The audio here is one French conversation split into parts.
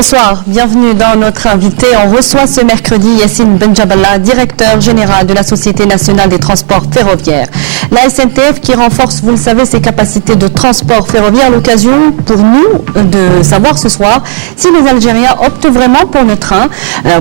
Bonsoir, bienvenue dans notre invité. On reçoit ce mercredi Yassine Benjaballah, directeur général de la Société nationale des transports ferroviaires. La SNTF qui renforce, vous le savez, ses capacités de transport ferroviaire. L'occasion pour nous de savoir ce soir si les Algériens optent vraiment pour le train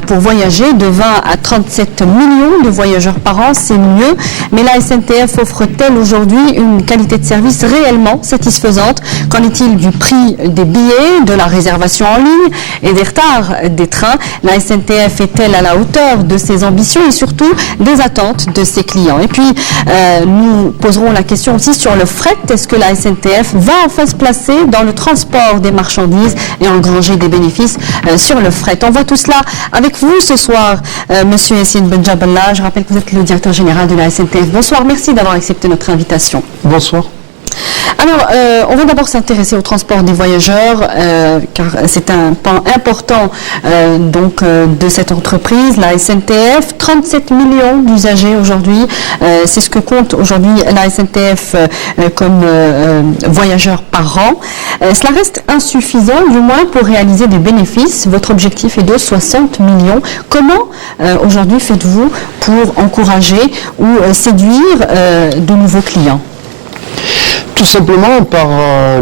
pour voyager de 20 à 37 millions de voyageurs par an, c'est mieux. Mais la SNTF offre-t-elle aujourd'hui une qualité de service réellement satisfaisante? Qu'en est-il du prix des billets, de la réservation en ligne et des retards des trains? La SNTF est-elle à la hauteur de ses ambitions et surtout des attentes de ses clients? Et puis, nous poserons la question aussi sur le fret. Est-ce que la SNTF va enfin se placer dans le transport des marchandises et engranger des bénéfices sur le fret? On voit tout cela avec vous ce soir, Monsieur Yassine Benjaballah. Je rappelle que vous êtes le directeur général de la SNTF. Bonsoir, merci d'avoir accepté notre invitation. Bonsoir. Alors, on va d'abord s'intéresser au transport des voyageurs, car c'est un pan important de cette entreprise, la SNTF. 37 millions d'usagers aujourd'hui, c'est ce que compte aujourd'hui la SNTF comme voyageurs par an. Cela reste insuffisant, du moins pour réaliser des bénéfices. Votre objectif est de 60 millions. Comment aujourd'hui faites-vous pour encourager ou séduire de nouveaux clients ? Tout simplement par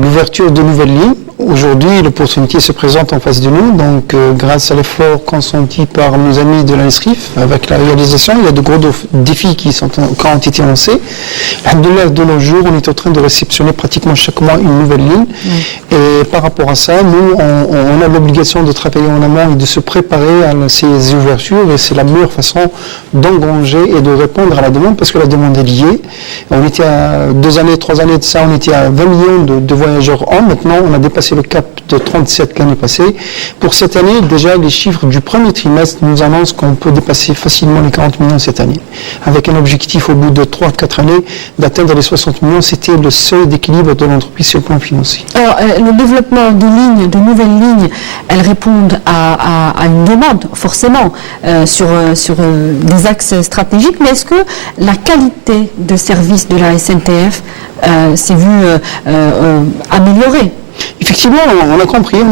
l'ouverture de nouvelles lignes. Aujourd'hui, l'opportunité se présente en face de nous, donc grâce à l'effort consenti par nos amis de l'ANSRIF, avec la réalisation, il y a de gros défis qui ont été lancés. De nos jours, on est en train de réceptionner pratiquement chaque mois une nouvelle ligne. Et par rapport à ça, nous, on a l'obligation de travailler en amont et de se préparer à ces ouvertures, et c'est la meilleure façon d'engranger et de répondre à la demande, parce que la demande est liée. On était à 2 années, 3 années de ça, on était à 20 millions de voyageurs an. Maintenant, on a dépassé le cap de 37 l'année passée. Pour cette année, déjà, les chiffres du premier trimestre nous annoncent qu'on peut dépasser facilement les 40 millions cette année. Avec un objectif au bout de 3-4 années d'atteindre les 60 millions, c'était le seuil d'équilibre de l'entreprise sur le plan financier. Alors, le développement de lignes, de nouvelles lignes, elles répondent à une demande, forcément, sur des axes stratégiques, mais est-ce que la qualité de service de la SNTF s'est vue améliorée? Effectivement, on a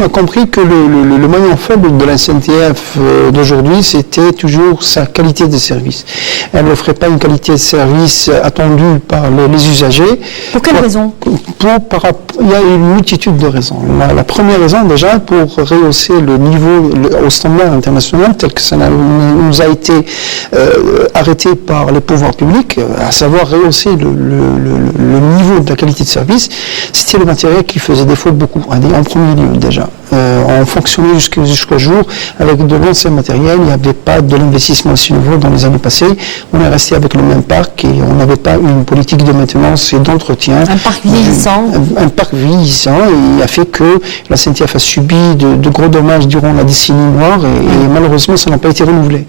compris que le maillon faible de la SNTF d'aujourd'hui, c'était toujours sa qualité de service. Elle n'offrait pas une qualité de service attendue par les usagers. Pour quelle raison? Il y a une multitude de raisons. La première raison, déjà, pour rehausser le niveau au standard international, tel que ça nous a été arrêté par les pouvoirs publics, à savoir rehausser le niveau de la qualité de service, c'était le matériel qui faisait défaut beaucoup, en premier lieu déjà. On fonctionnait jusqu'au jour avec de l'ancien matériel, il n'y avait pas de l'investissement à ce niveau dans les années passées. On est resté avec le même parc et on n'avait pas une politique de maintenance et d'entretien. Un parc vieillissant. Un parc vieillissant, et il a fait que la SNTF a subi de gros dommages durant la décennie noire et malheureusement ça n'a pas été renouvelé.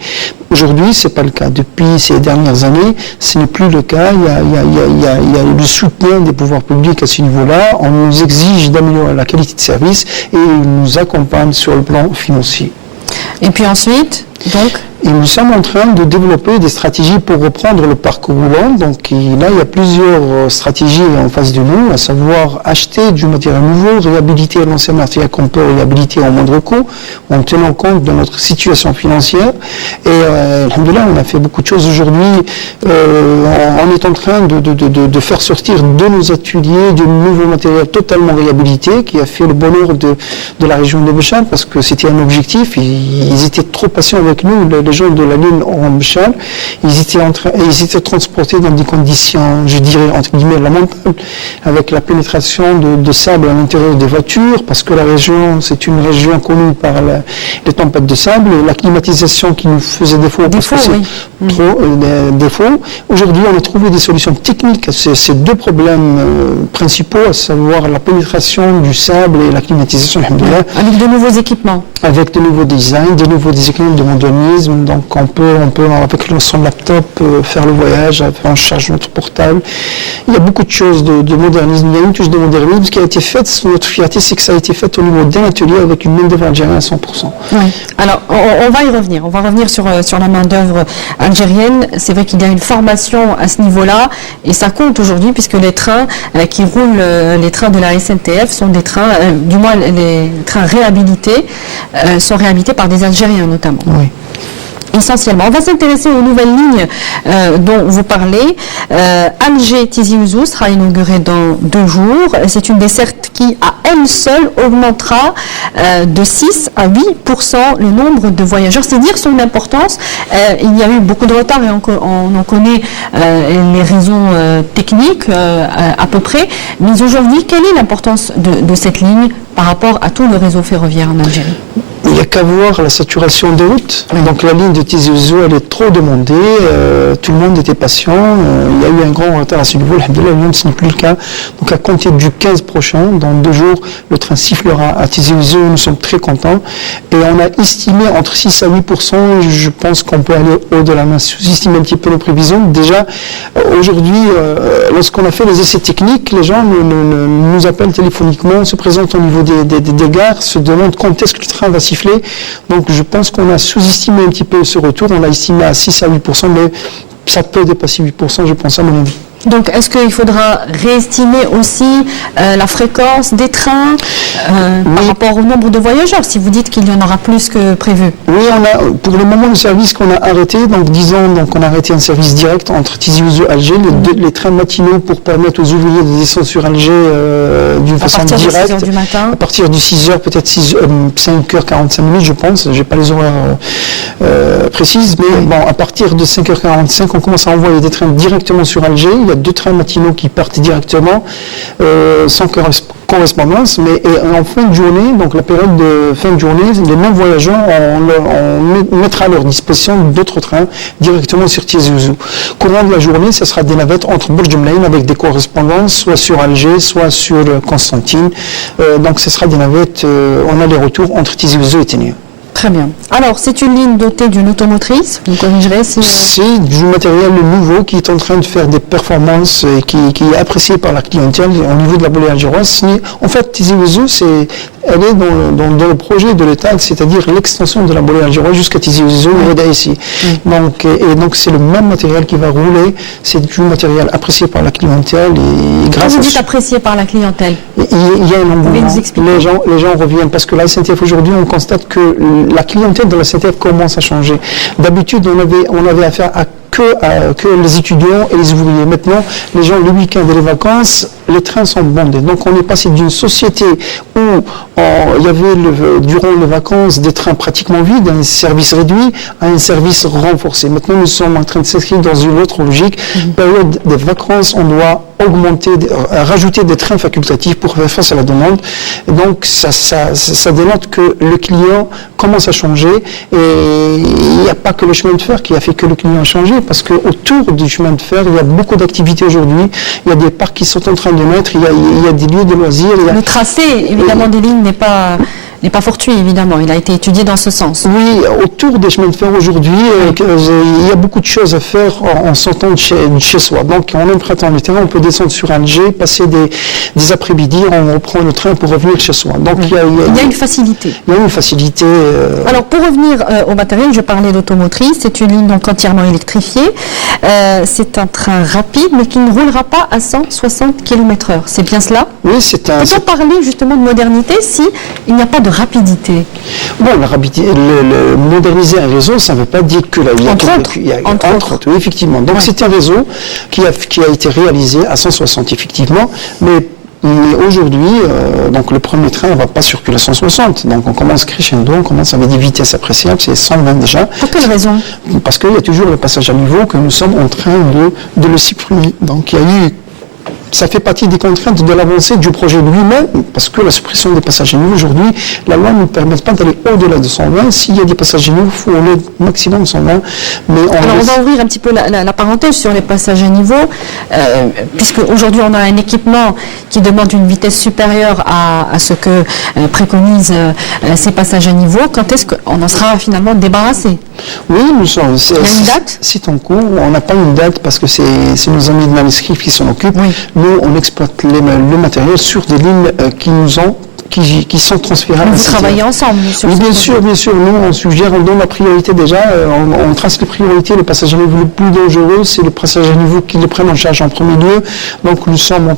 Aujourd'hui, c'est pas le cas. Depuis ces dernières années, ce n'est plus le cas. Il y a le soutien des pouvoirs publics à ce niveau-là. On nous exige d'améliorer la qualité de service et ils nous accompagnent sur le plan financier. Et puis ensuite, donc et nous sommes en train de développer des stratégies pour reprendre le parc roulant. Donc là, il y a plusieurs stratégies en face de nous, à savoir acheter du matériel nouveau, réhabiliter l'ancien matériel qu'on peut réhabiliter en moindre coût, en tenant compte de notre situation financière. Et alhamdoulilah, on a fait beaucoup de choses aujourd'hui. On est en train de faire sortir de nos ateliers du nouveau matériel totalement réhabilité, qui a fait le bonheur de la région de Béchal, parce que c'était un objectif. Ils étaient trop patients avec nous. Les gens de la ligne Oran-Béchal, ils étaient transportés dans des conditions, je dirais, entre guillemets, lamentables, avec la pénétration de sable à l'intérieur des voitures, parce que la région, c'est une région connue par les tempêtes de sable, et la climatisation qui nous faisait défaut, parce que c'est trop défaut. Aujourd'hui, on a trouvé des solutions techniques à ces deux problèmes principaux, à savoir la pénétration du sable et la climatisation, alhamdoulilah. Avec de nouveaux équipements. Avec de nouveaux designs, de nouveaux équipements de modernisme, donc on peut avec son laptop faire le voyage, on charge notre portable. Il y a beaucoup de choses de modernisme. Il y a une touche de modernisme qui a été faite. Notre fierté, c'est que ça a été fait au niveau d'un atelier avec une main d'œuvre algérienne à 100%. Oui. Alors, on va y revenir. On va revenir sur la main d'œuvre algérienne. C'est vrai qu'il y a une formation à ce niveau-là et ça compte aujourd'hui puisque les trains qui roulent, les trains de la SNTF sont des trains, du moins les trains réhabilités, sont réhabilités par des Algériens notamment. Oui. Essentiellement. On va s'intéresser aux nouvelles lignes dont vous parlez. Alger-Tizi Ouzou sera inaugurée dans 2 jours. C'est une desserte qui, à elle seule, augmentera de 6 à 8% le nombre de voyageurs. C'est dire son importance. Il y a eu beaucoup de retard et on en connaît les raisons techniques à peu près. Mais aujourd'hui, quelle est l'importance de cette ligne par rapport à tout le réseau ferroviaire en Algérie? Il n'y a qu'à voir la saturation des routes. Oui. Donc la ligne de Tizi Ouzou, elle est trop demandée. Tout le monde était patient. Il y a eu un grand retard à ce niveau. Alhamdoulilah, ce n'est plus le cas. Donc à compter du 15 prochain, dans 2 jours, le train sifflera à Tizi Ouzou. Nous sommes très contents. Et on a estimé entre 6 à 8%. Je pense qu'on peut aller au-delà. On a sous-estimé un petit peu nos prévisions. Déjà, aujourd'hui, lorsqu'on a fait les essais techniques, les gens nous appellent téléphoniquement, se présentent au niveau des gares, se demandent quand est-ce que le train va siffler. Donc je pense qu'on a sous-estimé un petit peu ce retour, on l'a estimé à 6 à 8%, mais ça peut dépasser 8%, je pense, à mon avis. Donc, est-ce qu'il faudra réestimer aussi la fréquence des trains par rapport au nombre de voyageurs, si vous dites qu'il y en aura plus que prévu? Oui, pour le moment, le service qu'on a arrêté, donc disons, on a arrêté un service direct entre Tizi Ouzou et Alger, les trains matinaux pour permettre aux ouvriers de descendre sur Alger d'une façon directe. À partir de 6h du matin. À partir de 6h, peut-être 5h45, je pense, je n'ai pas les horaires précises, mais bon, à partir de 5h45, on commence à envoyer des trains directement sur Alger. Il y a 2 trains matinaux qui partent directement sans correspondance, mais en fin de journée, donc la période de fin de journée, les mêmes voyageurs, on mettra à leur disposition d'autres trains directement sur Tizi Ouzou. Courant de la journée, ce sera des navettes entre Bourg Jemlaïn avec des correspondances, soit sur Alger, soit sur Constantine. Donc ce sera des navettes en aller-retour entre Tizi Ouzou et Ténia. Très bien. Alors, c'est une ligne dotée d'une automotrice, vous me corrigerez si... C'est du matériel nouveau qui est en train de faire des performances et qui est apprécié par la clientèle au niveau de la bolée algéroise. En fait, Tizi Ouzou, elle est dans le projet de l'État, c'est-à-dire l'extension de la bolée algéroise jusqu'à Tizi Ouzou et d'Aïssi. Donc, c'est le même matériel qui va rouler. C'est du matériel apprécié par la clientèle. Et grâce Quand vous dites apprécié par la clientèle, il y a un engouement. Les gens reviennent parce que la SNTF aujourd'hui, on constate que la clientèle de la SNTF commence à changer. D'habitude, on avait affaire à que les étudiants et les ouvriers. Maintenant, les gens, le week-end et les vacances, les trains sont bondés. Donc, on est passé d'une société où il y avait, durant les vacances, des trains pratiquement vides, un service réduit, à un service renforcé. Maintenant, nous sommes en train de s'inscrire dans une autre logique. Période des vacances, on doit augmenter, rajouter des trains facultatifs pour faire face à la demande. Et donc, ça dénote que le client commence à changer. Et il n'y a pas que le chemin de fer qui a fait que le client a changé, parce qu'autour du chemin de fer, il y a beaucoup d'activités aujourd'hui. Il y a des parcs qui sont en train de naître, il y a des lieux de loisirs. Le tracé, évidemment, des lignes n'est pas fortuit, évidemment. Il a été étudié dans ce sens. Oui, autour des chemins de fer aujourd'hui, il y a beaucoup de choses à faire en sortant de chez soi. Donc, en empruntant le terrain, on peut descendre sur Alger, passer des après-midi, on reprend le train pour revenir chez soi. Donc, il y a une facilité. Il y a une facilité. Alors, pour revenir au matériel, je parlais d'automotrice. C'est une ligne donc entièrement électrifiée. C'est un train rapide, mais qui ne roulera pas à 160 km/h. C'est bien cela? Oui, c'est un... Peut-on parler justement de modernité si il n'y a pas de rapidité? Bon, la rapidité, moderniser un réseau, ça ne veut pas dire que là, entre autres, oui, effectivement. Donc, c'est un réseau qui a été réalisé à 160, effectivement, mais aujourd'hui, donc le premier train ne va pas circuler à 160. Donc on commence crescendo, on commence avec des vitesses appréciables, c'est 120 déjà. Pour quelle raison? Parce qu'il y a toujours le passage à niveau que nous sommes en train de le supprimer. Donc il y a eu... Ça fait partie des contraintes de l'avancée du projet lui-même, parce que la suppression des passages à niveau aujourd'hui, la loi ne nous permet pas d'aller au-delà de 120. S'il y a des passages à niveau, il faut aller au maximum 120. Mais on va ouvrir un petit peu la parenthèse sur les passages à niveau, puisque aujourd'hui on a un équipement qui demande une vitesse supérieure à ce que préconisent ces passages à niveau. Quand est-ce qu'on en sera finalement débarrassé? Oui, nous sommes. Il y a une date? C'est en cours. On n'a pas une date parce que c'est nos amis de Manuscript qui s'en occupent. Oui. Nous, on exploite le matériel sur des lignes qui sont transférées à la Vous SNCF. travaillez ensemble sur Oui, ce bien projet. sûr, bien sûr. Nous, on suggère, on donne la priorité déjà. On trace les priorités. Le passage à niveau le plus dangereux, c'est le passage à niveau qui le prennent en charge en premier lieu. Donc, nous sommes en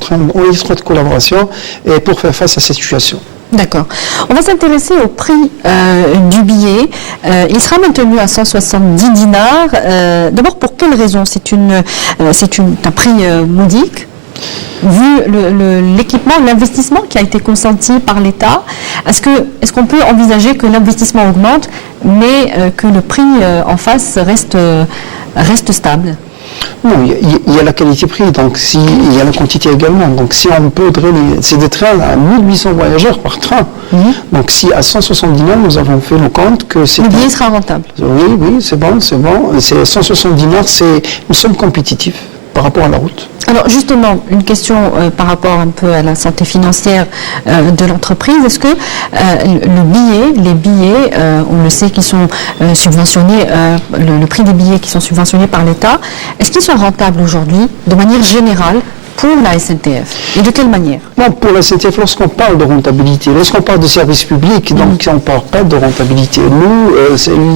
étroite collaboration et pour faire face à cette situation. D'accord. On va s'intéresser au prix du billet. Il sera maintenu à 170 dinars. D'abord, pour quelle raison? C'est un prix modique vu l'équipement, l'investissement qui a été consenti par l'État. Est-ce qu'on peut envisager que l'investissement augmente, mais que le prix en face reste stable? Non, il y a la qualité-prix, donc il y a la quantité également. Donc si on peut c'est des trains à 1800 voyageurs par train. Donc si à 170 dinars, nous avons fait le compte que c'est... Le billet sera rentable. Oui, c'est bon. C'est 170 dinars, nous sommes compétitifs par rapport à la route. Alors justement, une question par rapport un peu à la santé financière de l'entreprise. Est-ce que les billets, on le sait, qui sont subventionnés, le prix des billets qui sont subventionnés par l'État, est-ce qu'ils sont rentables aujourd'hui, de manière générale, pour la SNTF? Et de quelle manière? Non, pour la SNTF, lorsqu'on parle de rentabilité, lorsqu'on parle de service public, donc on ne parle pas de rentabilité. Nous,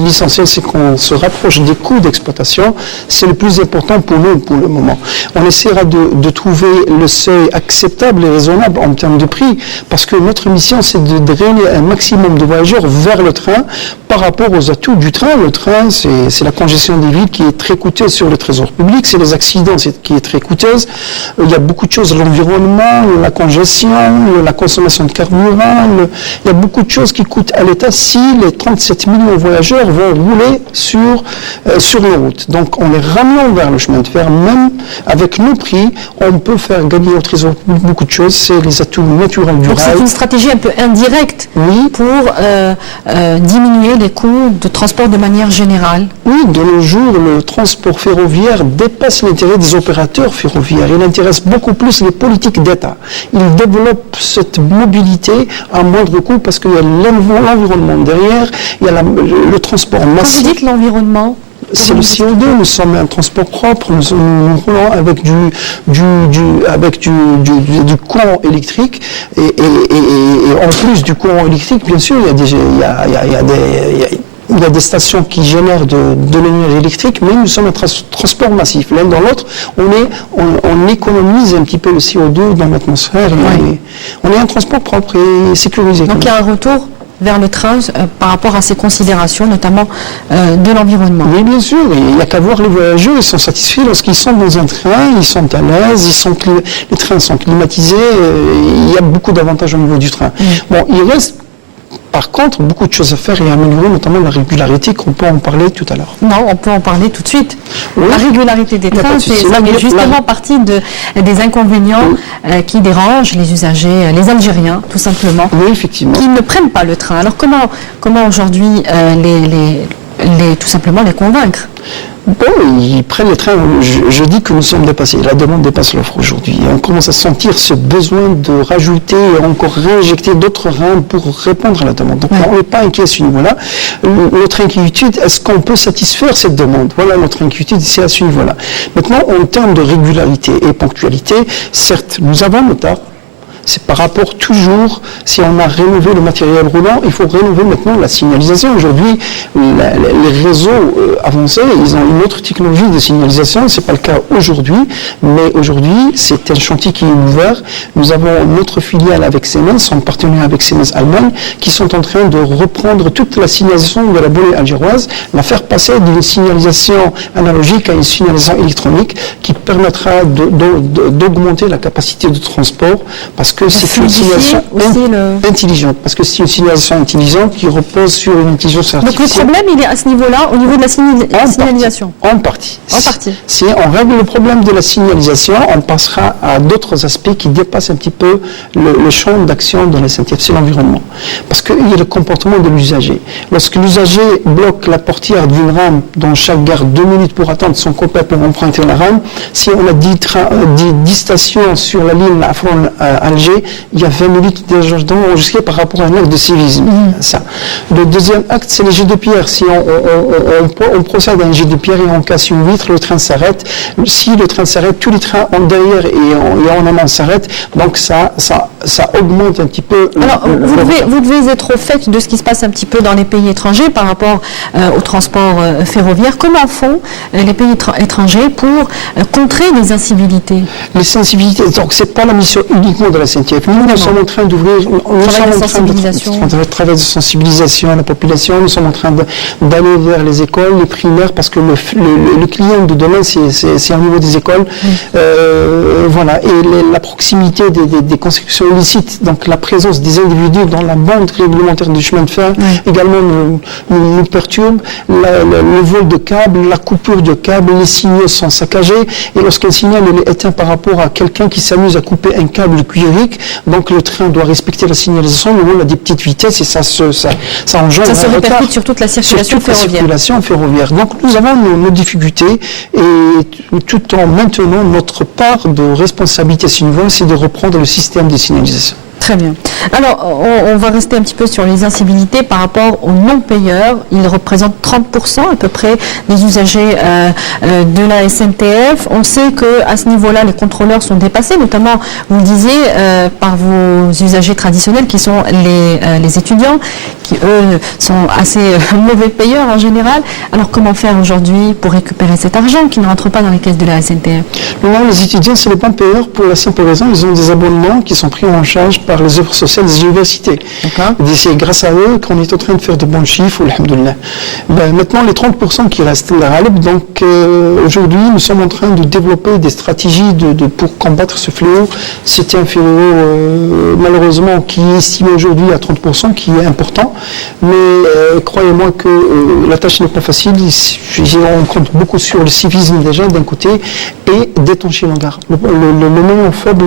l'essentiel, c'est qu'on se rapproche des coûts d'exploitation. C'est le plus important pour nous, pour le moment. On essaiera de trouver le seuil acceptable et raisonnable en termes de prix, parce que notre mission, c'est de drainer un maximum de voyageurs vers le train par rapport aux atouts du train. Le train, c'est la congestion des villes qui est très coûteuse sur le trésor public, c'est les accidents qui est très coûteuse. Il y a beaucoup de choses, l'environnement, la congestion, la consommation de carburant, il y a beaucoup de choses qui coûtent à l'État si les 37 millions de voyageurs vont rouler sur les routes. Donc on les ramène vers le chemin de fer, même avec nos prix, on peut faire gagner au trésor public beaucoup de choses, c'est les atouts naturels du rail. Donc c'est une stratégie un peu indirecte pour diminuer les coûts de transport de manière générale. Oui, de nos jours, le transport ferroviaire dépasse l'intérêt des opérateurs ferroviaires. Il intéresse beaucoup plus les politiques d'État. Ils développent cette mobilité à moindre coût parce qu'il y a l'environnement derrière, il y a le transport massif. Quand vous dites l'environnement, c'est le CO2, nous sommes un transport propre, nous roulons avec du courant électrique et en plus du courant électrique, bien sûr, il y a des stations qui génèrent de l'énergie électrique, mais nous sommes un transport massif. L'un dans l'autre, on économise un petit peu le CO2 dans l'atmosphère. On est un transport propre et sécurisé. Donc il y a un retour vers le train par rapport à ces considérations, notamment de l'environnement. Oui, bien sûr. Il n'y a qu'à voir les voyageurs, ils sont satisfaits lorsqu'ils sont dans un train, ils sont à l'aise, les trains sont climatisés, il y a beaucoup d'avantages au niveau du train. Bon, il reste par contre beaucoup de choses à faire et à améliorer, notamment la régularité, qu'on peut en parler tout à l'heure. Non, on peut en parler tout de suite. Oui. La régularité des trains, ça fait justement partie des inconvénients qui dérangent les usagers, les Algériens, tout simplement, effectivement, qui ne prennent pas le train. Alors comment aujourd'hui tout simplement les convaincre? Bon, ils prennent le train. Je dis que nous sommes dépassés. La demande dépasse l'offre aujourd'hui. On commence à sentir ce besoin de rajouter et encore réinjecter d'autres reins pour répondre à la demande. Donc on n'est pas inquiet à ce niveau-là. Notre inquiétude, est-ce qu'on peut satisfaire cette demande? Voilà, notre inquiétude, c'est à ce niveau-là. Maintenant, en termes de régularité et ponctualité, certes, nous avons le retard. C'est par rapport toujours, si on a rénové le matériel roulant, il faut rénover maintenant la signalisation. Aujourd'hui, les réseaux avancés, ils ont une autre technologie de signalisation. C'est pas le cas aujourd'hui, mais aujourd'hui, c'est un chantier qui est ouvert. Nous avons notre filiale avec Siemens, en partenariat avec Siemens Allemagne, qui sont en train de reprendre toute la signalisation de la bolée algéroise, la faire passer d'une signalisation analogique à une signalisation électronique qui permettra d'augmenter la capacité de transport, parce que c'est une signalisation intelligente. Parce que c'est une signalisation intelligente qui repose sur une intelligence artificielle. Donc le problème, il est à ce niveau-là, au niveau de la signalisation. En partie. En partie. Si on règle le problème de la signalisation, on passera à d'autres aspects qui dépassent un petit peu le champ d'action de la SNTF, c'est l'environnement. Parce qu'il y a le comportement de l'usager. Lorsque l'usager bloque la portière d'une rame dans chaque gare 2 minutes pour attendre son copain pour emprunter la rame, si on a 10 stations sur la ligne Afron-Alger, trajet, il y a 20 minutes déjà enregistrées par rapport à un acte de civisme. Ça. Le deuxième acte, c'est les jets de pierre. Si on procède à un jet de pierre et on casse une vitre, le train s'arrête. Si le train s'arrête, tous les trains en derrière et en amont s'arrêtent. Donc ça augmente un petit peu. Alors, vous devez être au fait de ce qui se passe un petit peu dans les pays étrangers par rapport au transport ferroviaire. Comment font les pays étrangers pour contrer les incivilités? Les sensibilités, donc c'est pas la mission uniquement de la SNCF. Nous sommes en train d'ouvrir un travail de sensibilisation à la population. Nous sommes en train d'aller vers les écoles, les primaires, parce que le client de demain, c'est au niveau des écoles. Voilà. Et la proximité des constructions illicites, donc la présence des individus dans la bande réglementaire du chemin de fer, également nous perturbe. Le vol de câbles, la coupure de câbles, les signaux sont saccagés. Et lorsqu'un signal est éteint par rapport à quelqu'un qui s'amuse à couper un câble cuirique, donc le train doit respecter la signalisation, le roule à des petites vitesses et ça engendre ça se répercute sur toute la circulation ferroviaire. Donc nous avons nos difficultés et tout en maintenant notre part de responsabilité sur une voie, c'est de reprendre le système de signalisation. Très bien. Alors, on va rester un petit peu sur les incivilités par rapport aux non-payeurs. Ils représentent 30% à peu près des usagers de la SNTF. On sait qu'à ce niveau-là, les contrôleurs sont dépassés, notamment, vous le disiez, par vos usagers traditionnels qui sont les étudiants, qui eux sont assez mauvais payeurs en général. Alors, comment faire aujourd'hui pour récupérer cet argent qui ne rentre pas dans les caisses de la SNTF? Non, les étudiants, c'est les bons payeurs pour la simple raison, ils ont des abonnements qui sont pris en charge par les œuvres sociales des universités. Et c'est grâce à eux qu'on est en train de faire de bons chiffres, alhamdoulilah. Maintenant, les 30% qui restent, donc aujourd'hui, nous sommes en train de développer des stratégies pour combattre ce fléau. C'est un fléau, malheureusement, qui est estimé aujourd'hui à 30%, qui est important. Mais croyez-moi que la tâche n'est pas facile. On compte beaucoup sur le civisme déjà, d'un côté, et d'étancher l'hangar. Le moment faible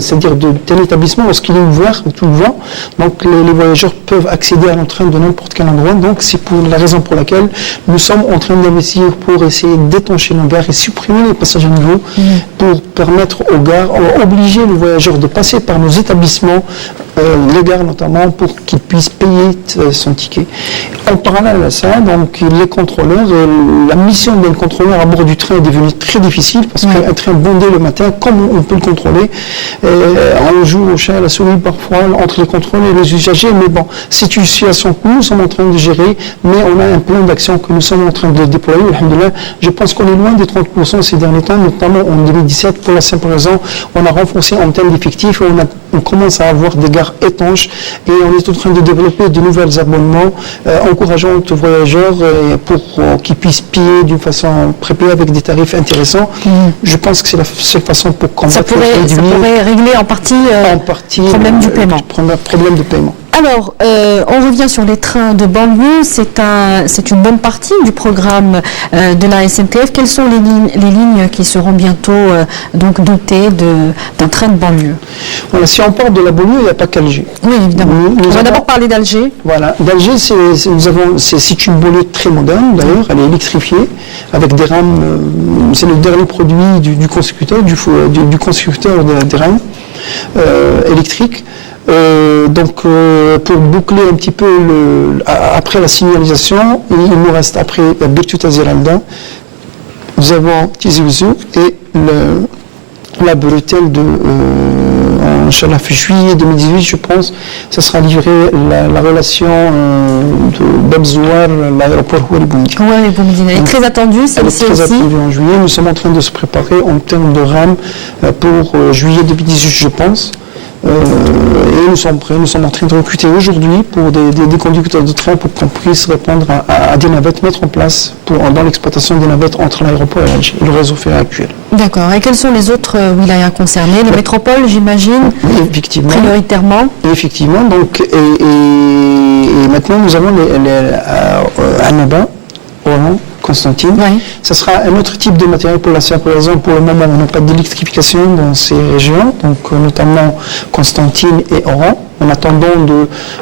c'est-à-dire d'un établissement, lorsqu'il est ouvert, tout le vent, donc les voyageurs peuvent accéder à l'entrain de n'importe quel endroit. Donc c'est pour la raison pour laquelle nous sommes en train d'investir pour essayer d'étancher l'hangar et supprimer les passages à niveau pour permettre aux gares, obliger les voyageurs de passer par nos établissements, les gares notamment, pour qu'ils puissent payer son ticket. En parallèle à ça, donc les contrôleurs, la mission d'un contrôleur à bord du train est devenue très difficile parce qu'un train bondé le matin, comment on peut le contrôler? On joue au chat à la souris parfois entre les contrôles et les usagers, mais bon, c'est une situation que nous sommes en train de gérer, mais on a un plan d'action que nous sommes en train de déployer. Alhamdoulilah, je pense qu'on est loin des 30% ces derniers temps, notamment en 2017, pour la simple raison, on a renforcé en termes d'effectifs, on commence à avoir des gares étanches et on est en train de développer de nouveaux abonnements encourageant les voyageurs pour qu'ils puissent payer d'une façon prépayée avec des tarifs intéressants. Je pense que c'est la seule façon pour combattre ça pourrait régler en partie le problème du paiement. Problème de paiement. Alors, on revient sur les trains de banlieue. C'est une bonne partie du programme de la SNTF. Quelles sont les lignes qui seront bientôt donc dotées d'un train de banlieue? Voilà, si on parle de la banlieue, il n'y a pas qu'Alger. Oui, évidemment. On va d'abord parler d'Alger. Voilà, d'Alger, c'est une banlieue très moderne d'ailleurs. Elle est électrifiée avec des rames. C'est le dernier produit du constructeur, du constructeur des rames électriques. Donc, pour boucler un petit peu après la signalisation, il nous reste après Birtuta Ziralda, nous avons Tizi Ouzou et la bretelle de Inch'Allah, juillet 2018, je pense, ça sera livré la relation de Babzouar, l'aéroport Houari Boumediene. Houari Boumediene, elle est très attendue, celle-ci aussi. Très attendue en juillet. Nous sommes en train de se préparer en termes de RAM pour juillet 2018, je pense. Et nous sommes prêts, nous sommes en train de recruter aujourd'hui pour des conducteurs de train pour qu'on puisse répondre à des navettes, mettre en place dans l'exploitation des navettes entre l'aéroport et Alger, le réseau ferré actuel. D'accord. Et quelles sont les autres wilayas concernées? Les métropoles, j'imagine, effectivement, prioritairement. Effectivement. Donc, et maintenant, nous avons Annaba, Oran, Constantine. Oui. Ça sera un autre type de matériel pour la simple raison, pour le moment, on n'a pas d'électrification dans ces régions, donc notamment Constantine et Oran. En attendant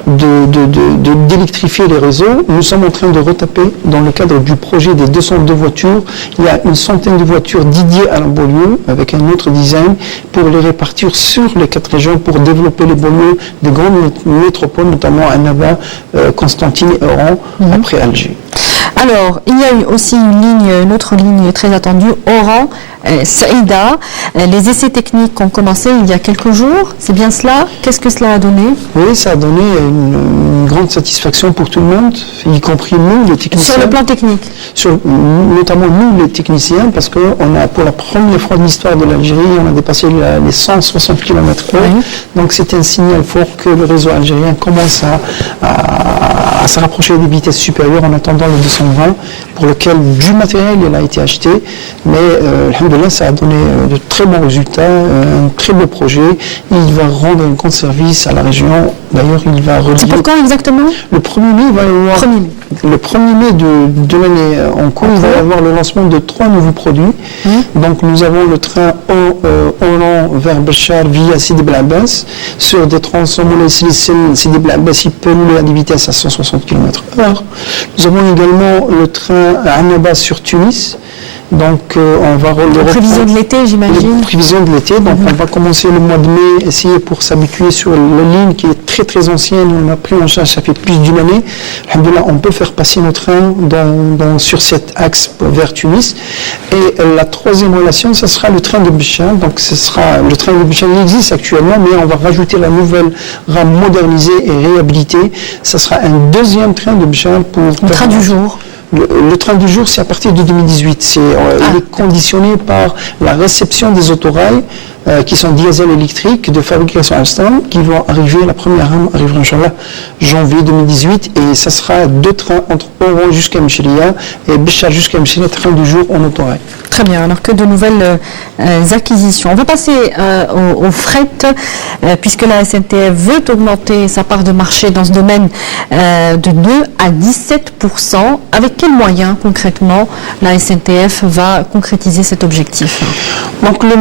d'électrifier les réseaux, nous sommes en train de retaper, dans le cadre du projet des 202 voitures, il y a une centaine de voitures dédiées à la banlieue, avec un autre design, pour les répartir sur les 4 régions, pour développer les banlieues des grandes métropoles, notamment Annaba, Constantine et Oran, après Alger. Alors, il y a eu aussi une autre ligne très attendue, Oran, Saïda. Les essais techniques ont commencé il y a quelques jours, c'est bien cela? Qu'est-ce que cela a donné? Oui, ça a donné une grande satisfaction pour tout le monde, y compris nous, les techniciens. Sur le plan technique? Notamment nous, les techniciens, parce qu'on a, pour la première fois de l'histoire de l'Algérie, on a dépassé les 160 km/h. Oui. Donc c'est un signal fort que le réseau algérien commence à se rapprocher des vitesses supérieures en attendant le 220, pour lequel du matériel il a été acheté. Mais alhamdoulilah, ça a donné de très bons résultats, un très beau projet. Il va rendre un grand service à la région. D'ailleurs, il va relier... C'est pour quand exactement? Le 1er mai, il va y avoir... Le 1er mai de l'année en cours, il va y avoir le lancement de 3 nouveaux produits. Donc nous avons le train Oran vers Béchar via Sidi Bel Abbas sur des tronçons Sidi Bel Abbas, il peut rouler à des vitesses à 160 km/h. Nous avons également le train Annaba sur Tunis. Donc on va prévision de l'été, j'imagine. Prévision de l'été, donc on va commencer le mois de mai, essayer pour s'habituer sur la ligne qui est très très ancienne, on a pris en charge, ça fait plus d'une année. Alhamdoulilah, on peut faire passer nos trains sur cet axe vers Tunis. Et la troisième relation, ce sera le train de Béchar. Donc ce sera le train de Béchar, il existe actuellement, mais on va rajouter la nouvelle rame modernisée et réhabilitée. Ce sera un deuxième train de Béchar pour... Le train du jour. Le train du jour, c'est à partir de 2018. Il est conditionné par la réception des autorails qui sont diesel électriques de fabrication Alstom, qui vont arriver, la première rame arrivera Inch'Allah janvier 2018, et ça sera 2 trains entre Oran jusqu'à Mchelia et Béchar jusqu'à Mchelia, train du jour en autorail. Très bien, alors que de nouvelles acquisitions. On va passer au fret, puisque la SNTF veut augmenter sa part de marché dans ce domaine de 2 à 17%. Avec quels moyens concrètement la SNTF va concrétiser cet objectif? Donc le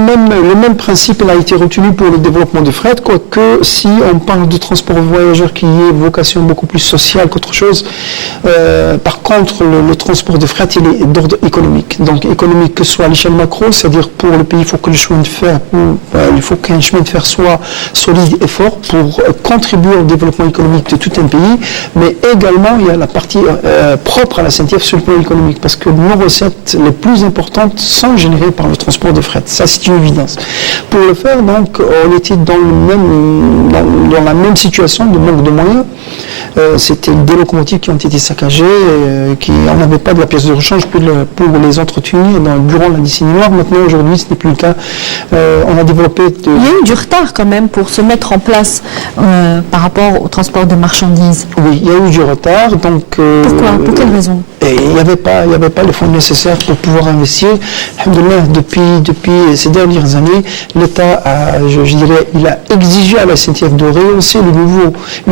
même principe a été retenu pour le développement du fret, quoique si on parle de transport voyageurs qui est vocation beaucoup plus sociale qu'autre chose, par contre le transport de fret il est d'ordre économique. Donc économique que ce soit à l'échelle macro, c'est-à-dire pour le pays il faut que le chemin de fer, il faut qu'un chemin de fer soit solide et fort pour contribuer au développement économique de tout un pays, mais également il y a la partie propre à la SNTF sur le plan économique, parce que nos recettes les plus importantes sont générées par le transport de fret. Ça c'est une évidence. Pour le faire, donc, on était dans la même situation de manque de moyens. C'était des locomotives qui ont été saccagées, on n'avait pas de la pièce de rechange pour les entretenir durant la décennie noire. Maintenant, aujourd'hui, ce n'est plus le cas. On a développé... Il y a eu du retard quand même pour se mettre en place par rapport au transport de marchandises. Oui, il y a eu du retard. Donc, pourquoi? Pour quelle raison? Il n'y avait pas les fonds nécessaires pour pouvoir investir. Alhamdoulilah, depuis ces dernières années, l'État il a exigé à la SNTF de rehausser le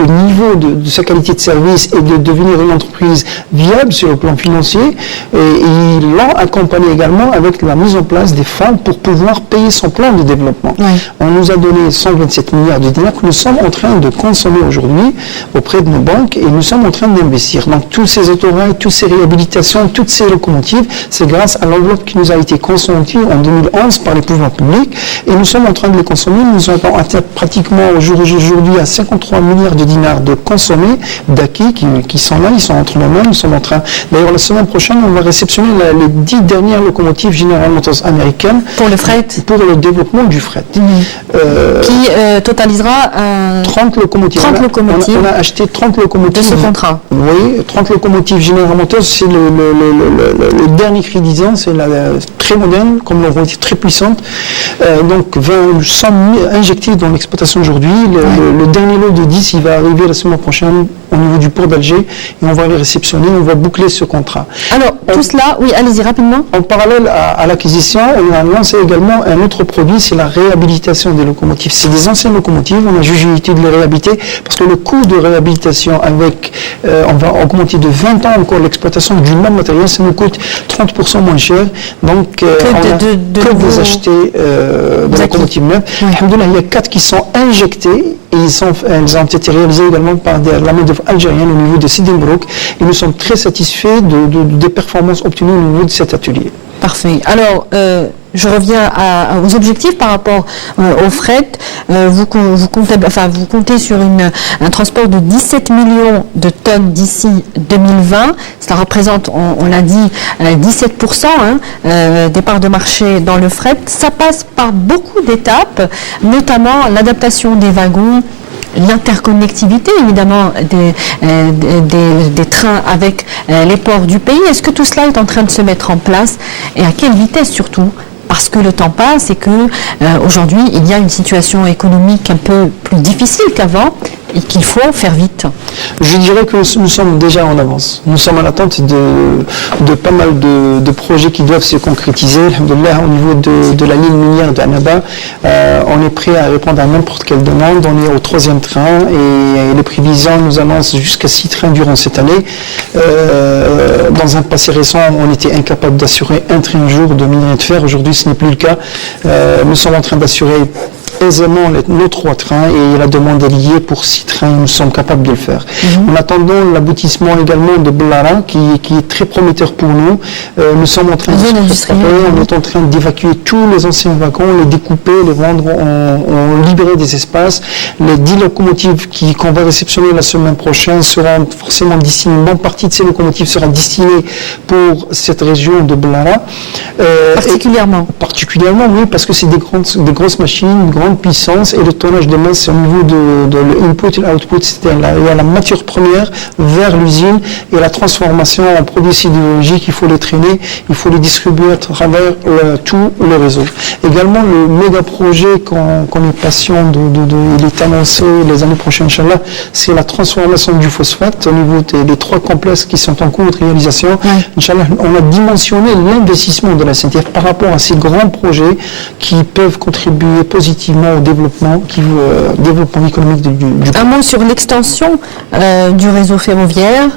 niveau de sa qualité de service et de devenir une entreprise viable sur le plan financier. Et ils l'ont accompagné également avec la mise en place des fonds pour pouvoir payer son plan de développement. Oui. On nous a donné 127 milliards de dinars que nous sommes en train de consommer aujourd'hui auprès de nos banques, et nous sommes en train d'investir. Donc tous ces autorails, toutes ces réhabilitations, toutes ces locomotives, c'est grâce à l'enveloppe qui nous a été consentie en 2011 par les pouvoirs publics, et nous sommes en train de les consommer. Nous avons atteint pratiquement aujourd'hui à 53 milliards de dinars de consommés, d'acquis qui sont là, ils sont entre nos mains. Nous sommes en train, d'ailleurs la semaine prochaine, on va réceptionner les 10 dernières locomotives General Motors américaines pour le fret, pour le développement du fret, qui totalisera 30 locomotives. On a acheté 30 locomotives de ce contrat. Oui, 30 locomotives General Motors, c'est le dernier cri disant, c'est très moderne, comme l'on voit, très puissante. Donc 100 000 injectés dans l'exploitation aujourd'hui. Le dernier lot de 10, il va arriver la semaine prochaine au niveau du port d'Alger et on va les réceptionner, on va boucler ce contrat. Alors, tout cela, oui, allez-y rapidement. En parallèle à l'acquisition, on a lancé également un autre produit, c'est la réhabilitation des locomotives. C'est des anciennes locomotives, on a jugé utile de les réhabiliter parce que le coût de réhabilitation on va augmenter de 20 ans encore l'exploitation du même matériel, ça nous coûte 30% moins cher. Donc, que vous achetez des locomotives neuves. Alhamdoulilah, il y a 4 qui sont injectés. Et elles ont été réalisées également par la main-d'œuvre algérienne au niveau de Sidenbrook. Et nous sommes très satisfaits des performances obtenues au niveau de cet atelier. Parfait. Alors, je reviens aux objectifs par rapport au fret. Vous comptez sur un transport de 17 millions de tonnes d'ici 2020. Ça représente, on l'a dit, 17% des parts de marché dans le fret. Ça passe par beaucoup d'étapes, notamment l'adaptation des wagons, l'interconnectivité évidemment des trains avec les ports du pays. Est-ce que tout cela est en train de se mettre en place et à quelle vitesse surtout? Parce que le temps passe et que aujourd'hui il y a une situation économique un peu plus difficile qu'avant et qu'il faut faire vite. Je dirais que nous sommes déjà en avance. Nous sommes en attente de pas mal de projets qui doivent se concrétiser. Alhamdoulilah, au niveau de la ligne minière d'Annaba, on est prêt à répondre à n'importe quelle demande. On est au 3e train et les prévisions nous annoncent jusqu'à 6 trains durant cette année. Dans un passé récent, on était incapable d'assurer un train jour de minerai de fer. Aujourd'hui, ce n'est plus le cas. Nous sommes en train d'assurer aisément nos 3 trains et la demande est liée pour 6 trains, nous sommes capables de le faire. En attendant l'aboutissement également de Blara qui est très prometteur pour nous. Nous sommes en train on est en train d'évacuer tous les anciens wagons, les découper, les vendre, on libérer des espaces. Les 10 locomotives qu'on va réceptionner la semaine prochaine seront forcément destinées, une bonne partie de ces locomotives sera destinée pour cette région de Blara. Particulièrement, oui, parce que c'est des grosses machines, grande puissance et le tonnage de masse au niveau de l'input et l'output, c'est-à-dire il y a la matière première vers l'usine et la transformation en produits sidérurgiques, il faut les traîner, il faut les distribuer à travers tout le réseau. Également, le méga projet qu'on est patient il est annoncé les années prochaines, Inch'Allah, c'est la transformation du phosphate au niveau des 3 complexes qui sont en cours de réalisation. Inch'Allah, on a dimensionné l'investissement de la SNTF par rapport à ces grands projets qui peuvent contribuer positivement au développement économique du pays. Un mot sur l'extension du réseau ferroviaire.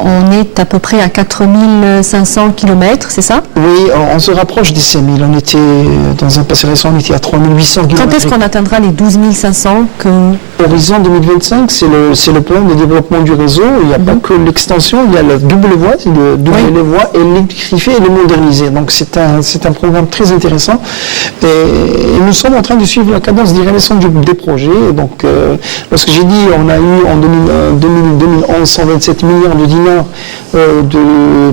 On est à peu près à 4500 km, c'est ça? Oui, on se rapproche des 5000. On était, dans un passé récent, on était à 3800 km. Quand est-ce qu'on atteindra les 12 500 Horizon 2025, c'est le plan de développement du réseau. Il n'y a pas que l'extension, il y a la double voie, les voies électrifiées et les moderniser. Donc c'est un programme très intéressant. Et nous sommes en train de suivre la cadence de réalisation des projets. Donc, lorsque j'ai dit, on a eu en 2011 127 millions de dinars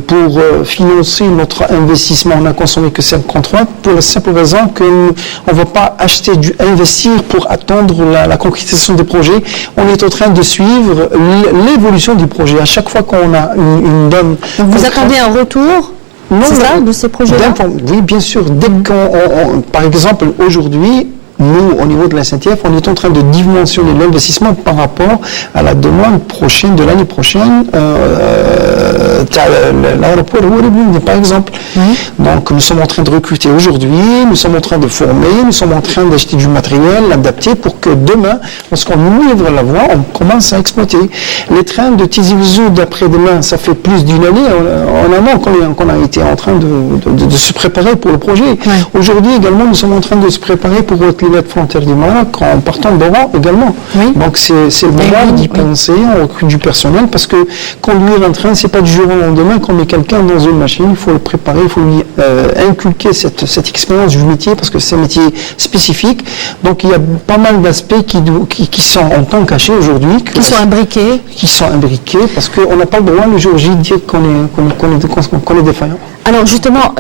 pour financer notre investissement. On n'a consommé que 53 pour la simple raison qu'on ne va pas investir pour attendre la concrétisation des projets. On est en train de suivre l'évolution du projet. À chaque fois qu'on a une donne... Donc vous attendez un retour de ces projets-là? Oui, bien sûr. Dès par exemple, aujourd'hui, nous, au niveau de la SNTF, on est en train de dimensionner l'investissement par rapport à la demande prochaine, de l'année prochaine, l'aéroport de Ouelebloum, par exemple. Donc, nous sommes en train de recruter aujourd'hui, nous sommes en train de former, nous sommes en train d'acheter du matériel, l'adapter pour que demain, lorsqu'on ouvre la voie, on commence à exploiter. Les trains de Tizi Ouzou d'après-demain, ça fait plus d'une année, en un an qu'on a été en train de se préparer pour le projet. Aujourd'hui également, nous sommes en train de se préparer pour les frontières du Maroc en partant d'Oran également. Donc c'est le moment d'y penser, on recrute du personnel parce que conduire un train, c'est pas du jour au lendemain qu'on met quelqu'un dans une machine, il faut le préparer, il faut lui inculquer cette expérience du métier parce que c'est un métier spécifique. Donc il y a pas mal d'aspects qui sont en temps cachés aujourd'hui. Qui sont imbriqués. Qui sont imbriqués parce qu'on n'a pas le droit le jour J de dire qu'on est défaillant. Alors justement,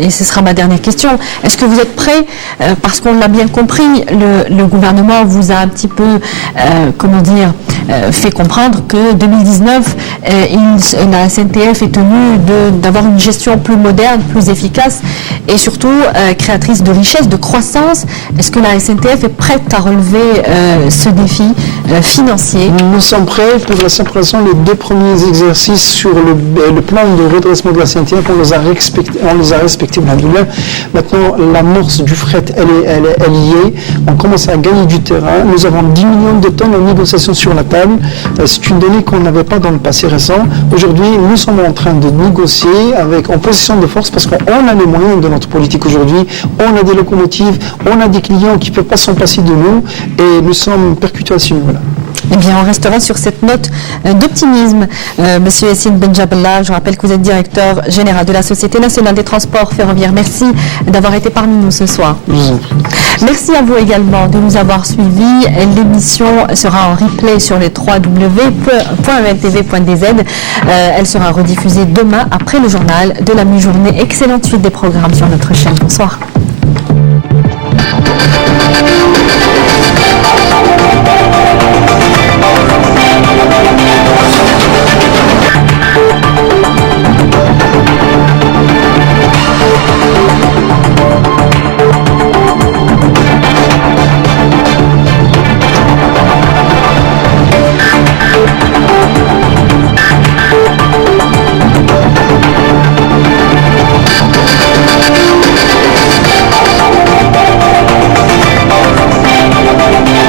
et ce sera ma dernière question, est-ce que vous êtes prêts, parce qu'on l'a bien compris, le gouvernement vous a un petit peu, fait comprendre que 2019, la SNTF est tenue d'avoir une gestion plus moderne, plus efficace et surtout créatrice de richesse, de croissance. Est-ce que la SNTF est prête à relever ce défi financier. Nous sommes prêts pour la simple raison, les 2 premiers exercices sur le plan de redressement de la SNTF, on les a respectés. Maintenant, l'amorce du fret, elle y est. On commence à gagner du terrain. Nous avons 10 millions de tonnes en négociation sur la table. C'est une donnée qu'on n'avait pas dans le passé récent. Aujourd'hui, nous sommes en train de négocier en position de force parce qu'on a les moyens de notre politique aujourd'hui. On a des locomotives, on a des clients qui ne peuvent pas s'en passer de nous et nous sommes percutés à ce niveau-là. Eh bien, on restera sur cette note d'optimisme. Monsieur Yassine Benjaballah, je rappelle que vous êtes directeur général de la Société nationale des transports ferroviaires. Merci d'avoir été parmi nous ce soir. Merci à vous également de nous avoir suivis. L'émission sera en replay sur les www.emtv.dz. Elle sera rediffusée demain après le journal de la mi-journée. Excellente suite des programmes sur notre chaîne. Bonsoir.